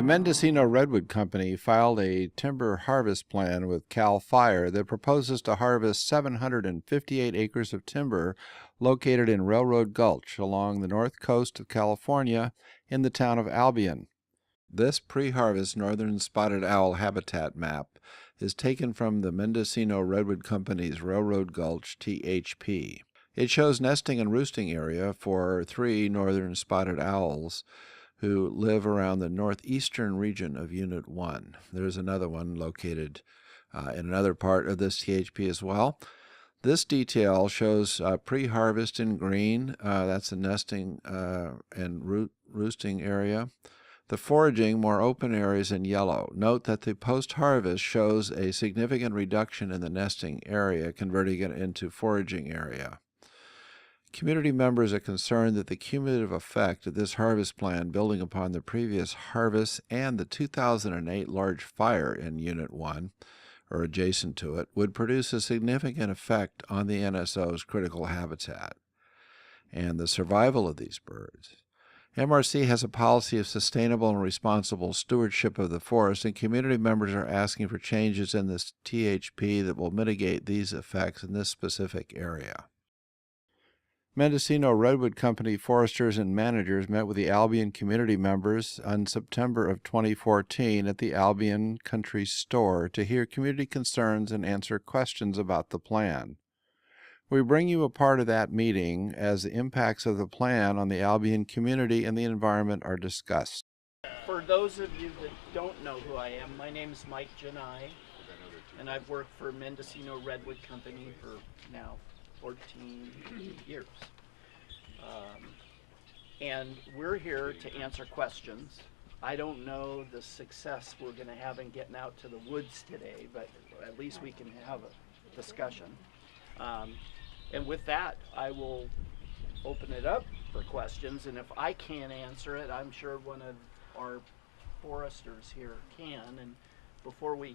The Mendocino Redwood Company filed a timber harvest plan with CAL FIRE that proposes to harvest 758 acres of timber located in Railroad Gulch along the north coast of California in the town of Albion. This pre-harvest northern spotted owl habitat map is taken from the Mendocino Redwood Company's Railroad Gulch THP. It shows nesting and roosting area for 3 northern spotted owls who live around the northeastern region of Unit 1. There's another one located in another part of this THP as well. This detail shows pre-harvest in green. That's the nesting and roosting area. The foraging, more open areas in yellow. Note that the post-harvest shows a significant reduction in the nesting area, converting it into foraging area. Community members are concerned that the cumulative effect of this harvest plan, building upon the previous harvest and the 2008 large fire in Unit 1, or adjacent to it, would produce a significant effect on the NSO's critical habitat and the survival of these birds. MRC has a policy of sustainable and responsible stewardship of the forest, and community members are asking for changes in this THP that will mitigate these effects in this specific area. Mendocino Redwood Company Foresters and managers met with the Albion community members on September of 2014 at the Albion Country Store to hear community concerns and answer questions about the plan. We bring you a part of that meeting as the impacts of the plan on the Albion community and the environment are discussed. For those of you that don't know who I am, my name is Mike Janai, and I've worked for Mendocino Redwood Company for now 14 years. And we're here to answer questions. I don't know the success we're going to have in getting out to the woods today, but at least we can have a discussion. And with that, I will open it up for questions, and if I can't answer it, I'm sure one of our foresters here can. And before we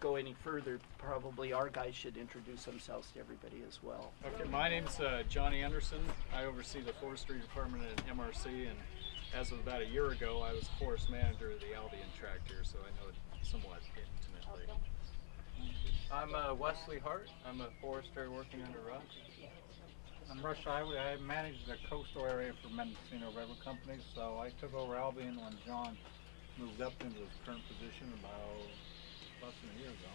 go any further, probably our guys should introduce themselves to everybody as well. Okay, my name's Johnny Anderson. I oversee the forestry department at MRC, and as of about a year ago, I was forest manager of the Albion tract here, so I know it somewhat intimately. I'm Wesley Hart. I'm a forester working under Russ. I'm Rush Ivey. I manage the coastal area for Mendocino Redwood Company, so I took over Albion when John moved up into his current position about less than a year ago.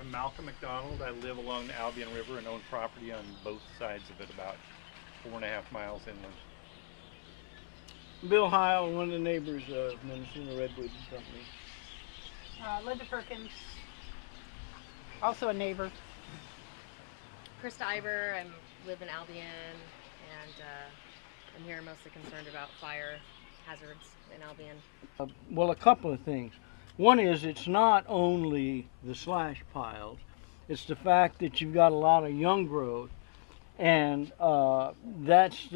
I'm Malcolm McDonald. I live along the Albion River and own property on both sides of it, about 4.5 miles inland. Bill Heil, one of the neighbors of Mendocino Redwood Company. Linda Perkins, also a neighbor. Krista Iver, I live in Albion, and I'm here mostly concerned about fire hazards in Albion. Well, a couple of things. One is it's not only the slash piles, it's the fact that you've got a lot of young growth, and that's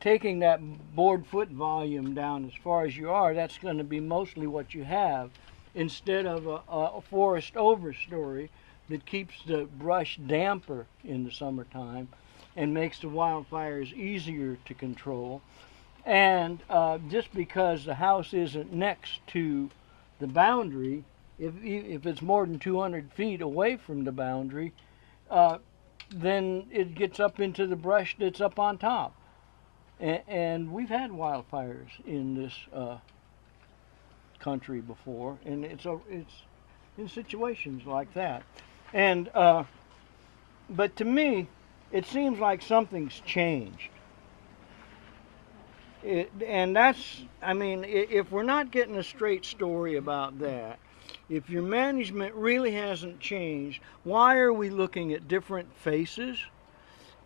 taking that board foot volume down as far as you are, that's going to be mostly what you have, instead of a forest overstory that keeps the brush damper in the summertime and makes the wildfires easier to control. And just because the house isn't next to the boundary, if it's more than 200 feet away from the boundary, then it gets up into the brush that's up on top. And we've had wildfires in this country before, and it's in situations like that. And but to me, it seems like something's changed. And that's, I mean, if we're not getting a straight story about that, if your management really hasn't changed, why are we looking at different faces?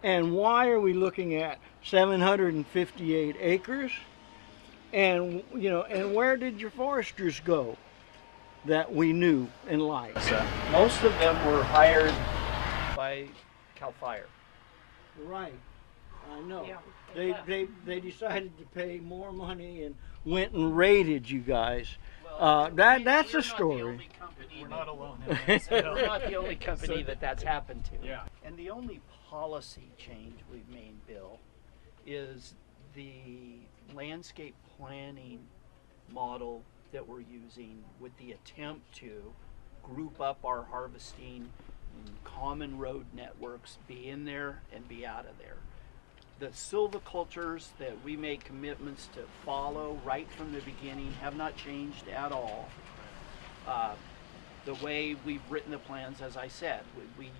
And why are we looking at 758 acres? And, and where did your foresters go that we knew and liked? Most of them were hired by CAL FIRE. Right, I know. Yeah. They decided to pay more money and went and raided you guys. That's a story. We're not alone. We're not the only company that's happened to. Yeah. And the only policy change we've made, Bill, is the landscape planning model that we're using with the attempt to group up our harvesting in common road networks, be in there and be out of there. The silvicultures that we made commitments to follow right from the beginning have not changed at all. The way we've written the plans, as I said, we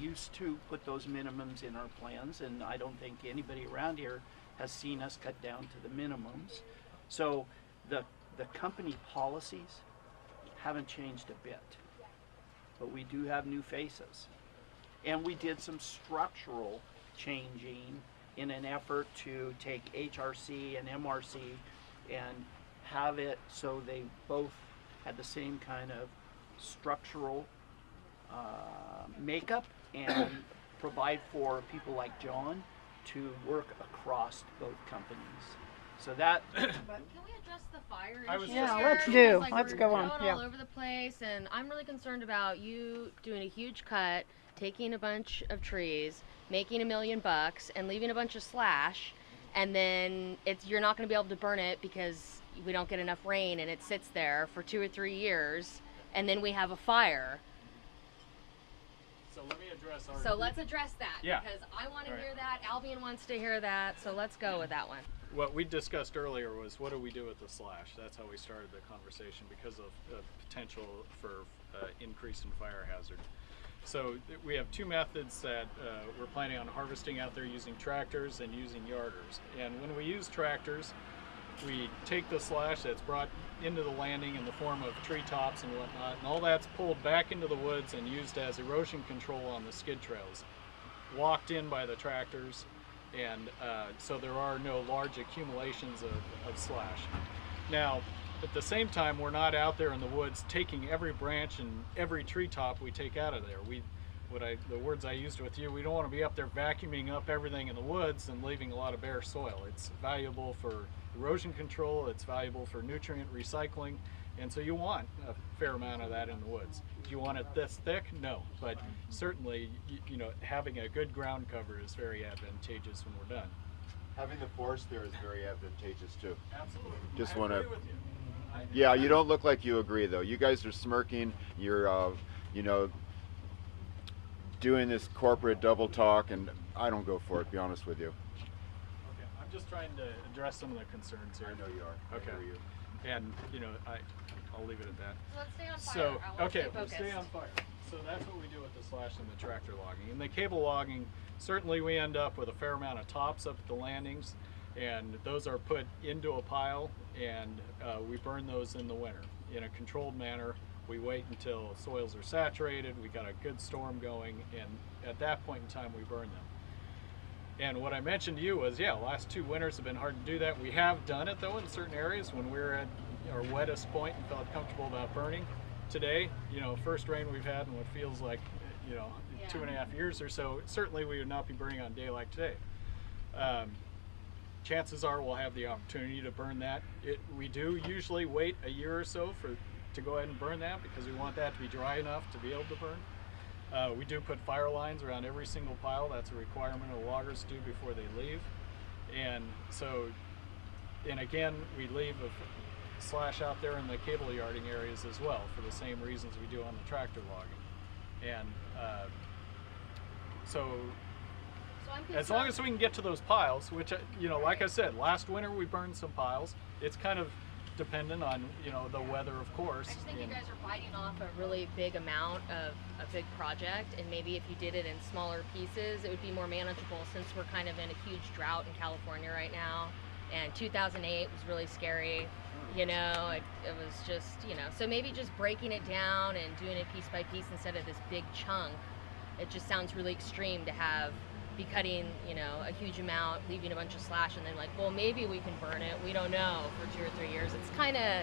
used to put those minimums in our plans, and I don't think anybody around here has seen us cut down to the minimums. So the company policies haven't changed a bit, but we do have new faces. And we did some structural changing in an effort to take HRC and MRC and have it so they both had the same kind of structural makeup and provide for people like John to work across both companies. So that. Can we address the fire issue? Yeah, here? let's do. Because, like, Let's we're go on, going yeah. all over the place, and I'm really concerned about you doing a huge cut, taking a bunch of trees, making $1 million, and leaving a bunch of slash, and then you're not going to be able to burn it because we don't get enough rain, and it sits there for 2 or 3 years, and then we have a fire. So let me address our. So let's address that, Yeah. because I want to Right. hear that, Albion wants to hear that, so let's go with that one. What we discussed earlier was what do we do with the slash? That's how we started the conversation because of potential for increase in fire hazard. So we have two methods that we're planning on harvesting out there using tractors and using yarders. And when we use tractors, we take the slash that's brought into the landing in the form of treetops and whatnot, and all that's pulled back into the woods and used as erosion control on the skid trails, walked in by the tractors, and so there are no large accumulations of slash. Now, at the same time, we're not out there in the woods taking every branch and every treetop we take out of there. The words I used with you, we don't want to be up there vacuuming up everything in the woods and leaving a lot of bare soil. It's valuable for erosion control, it's valuable for nutrient recycling, and so you want a fair amount of that in the woods. Do you want it this thick? No, but certainly, you know, having a good ground cover is very advantageous when we're done. Having the forest there is very advantageous too. Absolutely. Just I wanna- agree with you. Yeah, you don't look like you agree though. You guys are smirking. You're, you know, doing this corporate double talk, and I don't go for it. To be honest with you. Okay, I'm just trying to address some of the concerns here. I know you are. Okay. I hear you. And you know, I'll leave it at that. So let's stay on fire. So, I want okay, to we'll stay on fire. So that's what we do with the slash and the tractor logging. In the cable logging, certainly we end up with a fair amount of tops up at the landings, and those are put into a pile, and we burn those in the winter in a controlled manner. We wait until soils are saturated, we got a good storm going, and at that point in time we burn them. And what I mentioned to you was, yeah, last 2 winters have been hard to do that. We have done it though in certain areas when we were at our wettest point and felt comfortable about burning. Today, you know, first rain we've had in what feels like, you know, 2.5 years or so, certainly we would not be burning on a day like today. Chances are we'll have the opportunity to burn that. We do usually wait a year or so to go ahead and burn that because we want that to be dry enough to be able to burn. We do put fire lines around every single pile. That's a requirement of loggers do before they leave. And so, and again, we leave a slash out there in the cable yarding areas as well for the same reasons we do on the tractor logging. And so as long as we can get to those piles, which, you know, like I said, last winter we burned some piles. It's kind of dependent on, you know, the weather, of course. I just think you guys are biting off a really big amount of a big project, and maybe if you did it in smaller pieces, it would be more manageable since we're kind of in a huge drought in California right now. And 2008 was really scary. You know, it was just, you know, so maybe just breaking it down and doing it piece by piece instead of this big chunk. It just sounds really extreme to be cutting, you know, a huge amount, leaving a bunch of slash, and then like, well, maybe we can burn it. We don't know for 2 or 3 years. It's kind of,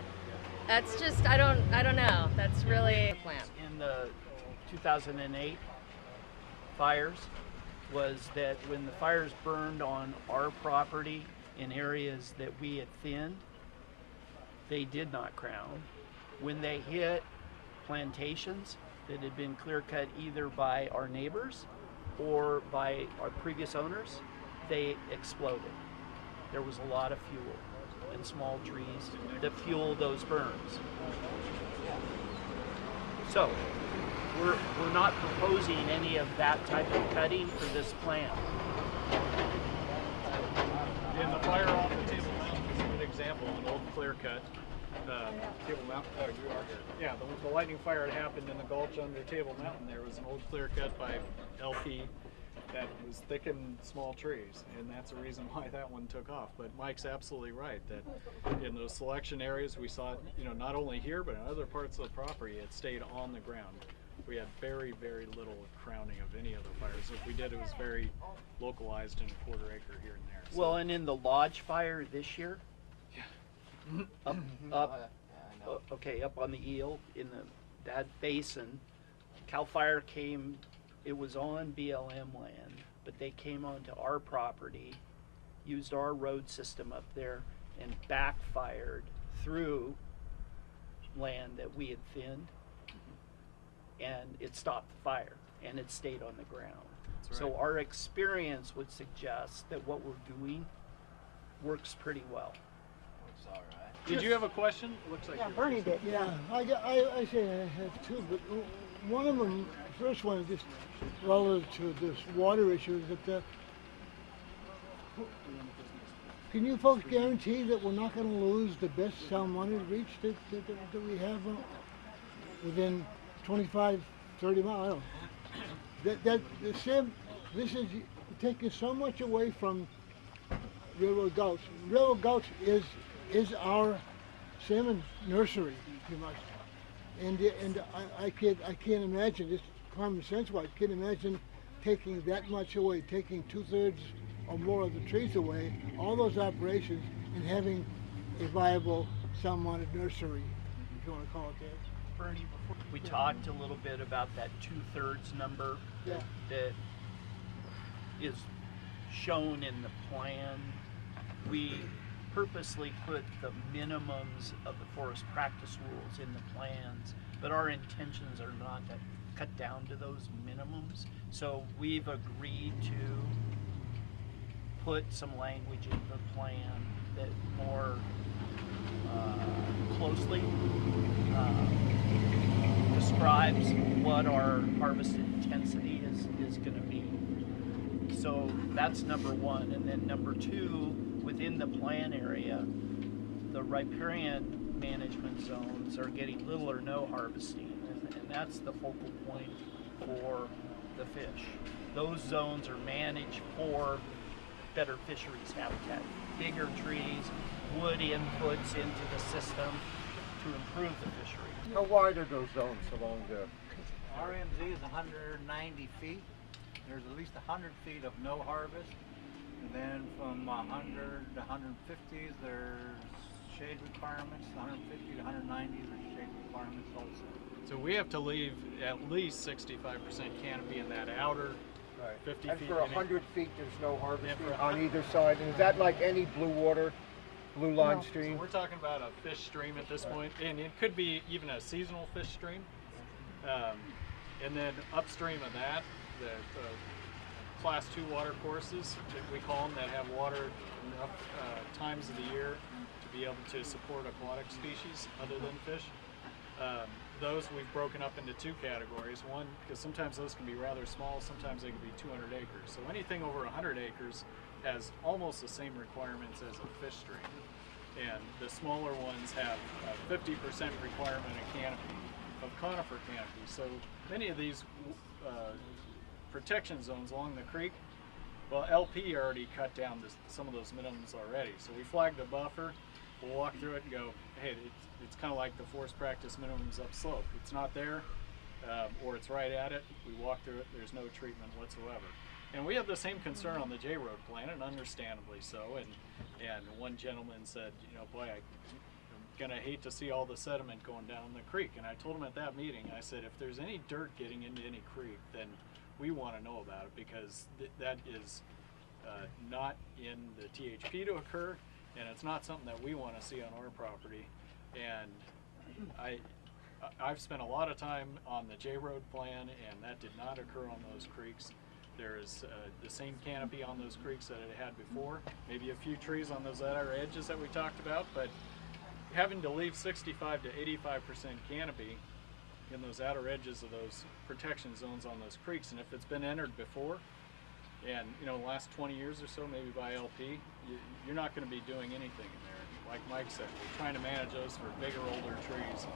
that's just, I don't know. That's really the plan. In the 2008 fires was that when the fires burned on our property in areas that we had thinned, they did not crown. When they hit plantations that had been clear cut either by our neighbors or by our previous owners, they exploded. There was a lot of fuel. and small trees that fuel those burns. So, we're not proposing any of that type of cutting for this plan. In the fire off the Table Mountain is a good example, an old clear cut. Table Mountain, oh, you are here. Yeah, the lightning fire had happened in the gulch under Table Mountain. There was an old clear cut by LP that was thickened small trees, and that's the reason why that one took off. But Mike's absolutely right that in those selection areas we saw it, not only here but in other parts of the property, it stayed on the ground. We had very, very little crowning of any of the fires. If we did, it was very localized in a quarter acre here and there. So. Well, and in the lodge fire this year, up on the eel in that basin, Cal Fire came. It was on BLM land, but they came onto our property, used our road system up there, and backfired through land that we had thinned, and it stopped the fire, and it stayed on the ground. That's right. So our experience would suggest that what we're doing works pretty well. Looks all right. Did you have a question? Looks like Yeah, Bernie did. Yeah, I say I have two, but one of them, the first one is just relative to this water issue. Is that can you folks guarantee that we're not going to lose the best salmon reach that we have within 25, 30 miles? I don't know. This is taking so much away from Railroad Gulch. Railroad Gulch is our salmon nursery, pretty much. And I can't imagine, just common sense wise, can't imagine taking that much away, taking 2/3 or more of the trees away, all those operations, and having a viable salmon nursery, if you want to call it that. Bernie, we talked a little bit about that 2/3 number that is shown in the plan. We purposely put the minimums of the forest practice rules in the plans, but our intentions are not to cut down to those minimums. So we've agreed to put some language in the plan that more closely describes what our harvest intensity is going to be. So that's number one. And then number two, within the plan area, the riparian management zones are getting little or no harvesting, and that's the focal point for the fish. Those zones are managed for better fisheries habitat, bigger trees, wood inputs into the system to improve the fishery. How wide are those zones along the? RMZ is 190 feet. There's at least 100 feet of no harvest. And then from 100 to 150, there's shade requirements. 150 to 190, there's shade requirements also. So we have to leave at least 65% canopy in that outer 50 and feet. for 100 feet, there's no harvesting on either side. And is that like any blue water, blue line stream? So we're talking about a fish stream at this point, and it could be even a seasonal fish stream. And then upstream of that, the class 2 water courses, that we call them, that have water enough times of the year to be able to support aquatic species other than fish. Those we've broken up into two categories. One, because sometimes those can be rather small, sometimes they can be 200 acres. So anything over 100 acres has almost the same requirements as a fish stream. And the smaller ones have a 50% requirement of canopy, of conifer canopy. So many of these protection zones along the creek, well, LP already cut down some of those minimums already. So we flagged a buffer, we'll walk through it and go, hey, it's kind of like the forest practice minimums upslope. It's not there, or it's right at it. We walk through it, there's no treatment whatsoever. And we have the same concern on the J Road plan, and understandably so. And one gentleman said, boy, I'm gonna hate to see all the sediment going down the creek. And I told him at that meeting, I said, if there's any dirt getting into any creek, then we want to know about it, because that is not in the THP to occur, and it's not something that we want to see on our property. And I've spent a lot of time on the J Road plan, and that did not occur on those creeks. There is the same canopy on those creeks that it had before, maybe a few trees on those outer edges that we talked about, but having to leave 65 to 85% canopy in those outer edges of those protection zones on those creeks, and if it's been entered before, and the last 20 years or so, maybe by LP, you're not going to be doing anything in there. Like Mike said, we're trying to manage those for bigger, older trees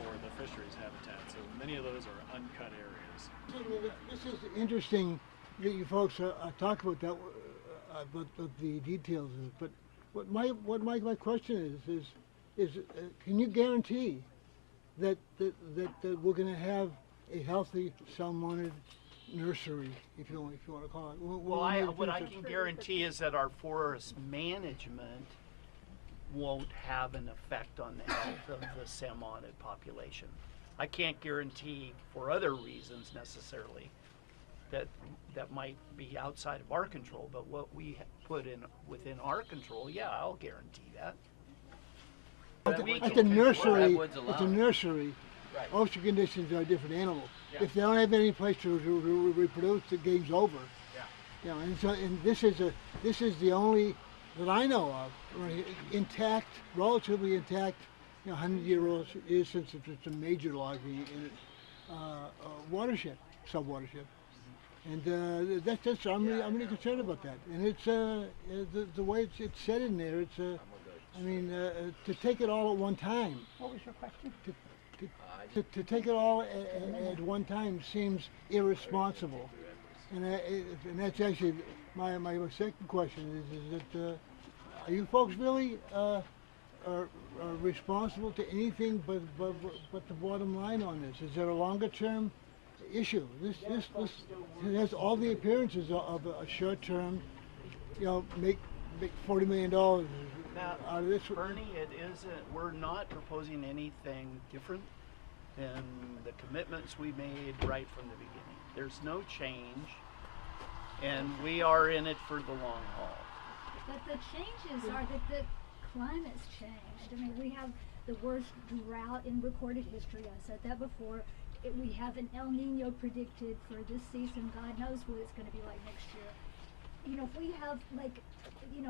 for the fisheries habitat, so many of those are uncut areas. This is interesting that you folks talk about that, about the details of it. But what my question is can you guarantee that we're going to have a healthy salmonid nursery, if you want to call it? What I can guarantee is that our forest management won't have an effect on the health of the salmonid population. I can't guarantee for other reasons necessarily that might be outside of our control, but what we put in within our control, yeah, I'll guarantee that. At the nursery, Right. ocean conditions are a different animal. Yeah. If they don't have any place to reproduce, the game's over. Yeah. And this is the only that I know of intact, relatively intact, 100-year-old is since it's a major logging in watershed, sub-watershed. And that's I'm really concerned about that. And it's the way it's said in there. It's to take it all at one time. What was your question? To take it all at one time seems irresponsible. And that's actually my second question is that are you folks really are responsible to anything but the bottom line on this? Is there a longer term issue? This has all the appearances of a short term, make $40 million out of this. Bernie, it isn't. We're not proposing anything different than the commitments we made right from the beginning. There's no change, and we are in it for the long haul. But the changes are that the climate's changed. I mean, we have the worst drought in recorded history. I said that before. We have an El Nino predicted for this season. God knows what it's going to be like next year. If we have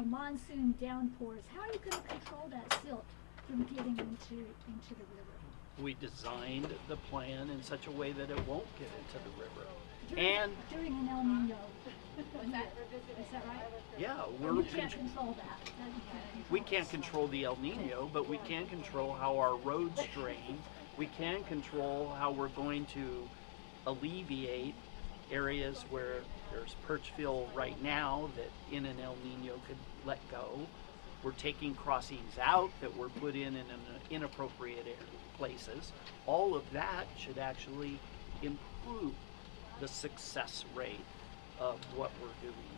monsoon downpours, how are you going to control that silt from getting into the river? We designed the plan in such a way that it won't get into the river. During an El Nino. Is that right? Yeah, we can't control that. We can't control the El Nino, but we can control how our roads drain. We can control how we're going to alleviate areas where there's perch fill right now that in an El Nino could let go. We're taking crossings out that were put in inappropriate places. All of that should actually improve the success rate of what we're doing.